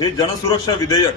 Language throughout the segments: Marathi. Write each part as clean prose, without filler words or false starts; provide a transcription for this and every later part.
हे जनसुरक्षा विधेयक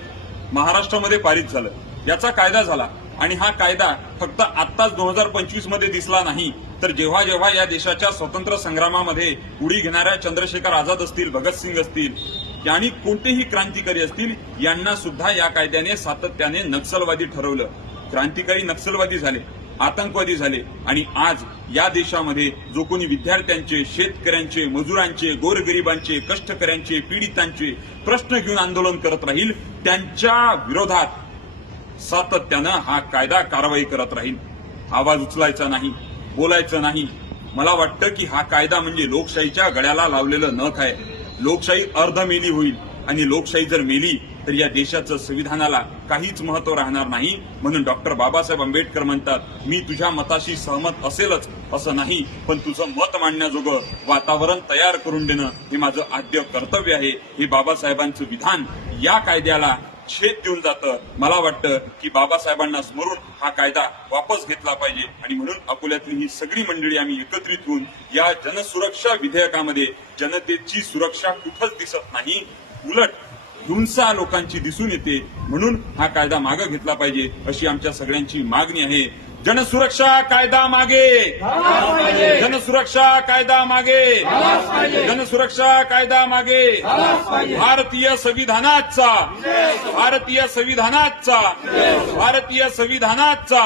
महाराष्ट्रामध्ये पारित झालं, याचा कायदा झाला आणि हा कायदा फक्त आत्ताच 2025 मध्ये दिसला नाही, तर जेव्हा जेव्हा या देशाच्या स्वतंत्र संग्रामामध्ये उडी घेणाऱ्या चंद्रशेखर आझाद असतील, भगतसिंग असतील आणि कोणतेही क्रांतिकारी असतील, यांना सुद्धा या कायद्याने सातत्याने नक्षलवादी ठरवलं. क्रांतिकारी नक्षलवादी झाले, आतंकवादी झाले आणि आज या देशामध्ये जो कोणी विद्यार्थ्यांचे, शेतकऱ्यांचे, मजुरांचे, गोरगरिबांचे, कष्टकऱ्यांचे, पीडितांचे प्रश्न घेऊन आंदोलन करत राहील, त्यांच्या विरोधात सातत्यानं हा कायदा कारवाई करत राहील. आवाज उचलायचा नाही, बोलायचं नाही. मला वाटतं की हा कायदा म्हणजे लोकशाहीच्या गळ्याला लावलेलं नख आहे. लोकशाही अर्धमेली होईल आणि लोकशाही जर मेली तर या देशाचं संविधानाला काहीच महत्व राहणार नाही. म्हणून डॉक्टर बाबासाहेब आंबेडकर म्हणतात, मी तुझ्या मताशी सहमत असेलच असं नाही, पण तुझं मत मांडण्याजोगं वातावरण तयार करून देणं हे माझं आद्य कर्तव्य आहे. हे बाबासाहेबांचं विधान या कायद्याला छेद देऊन जातं. मला वाटतं की बाबासाहेबांना स्मरून हा कायदा वापस घेतला पाहिजे आणि म्हणून अकोल्यातली ही सगळी मंडळी आम्ही एकत्रित होऊन या जनसुरक्षा विधेयकामध्ये जनतेची सुरक्षा कुठंच दिसत नाही, उलट हिंसा लोकांची दिसून येते. म्हणून हा कायदा मागे घेतला पाहिजे अशी आमच्या सगळ्यांची मागणी आहे. जनसुरक्षा कायदा मागे, जनसुरक्षा कायदा मागे, जनसुरक्षा कायदा मागे. भारतीय संविधानाचा, भारतीय संविधानाचा, भारतीय संविधानाचा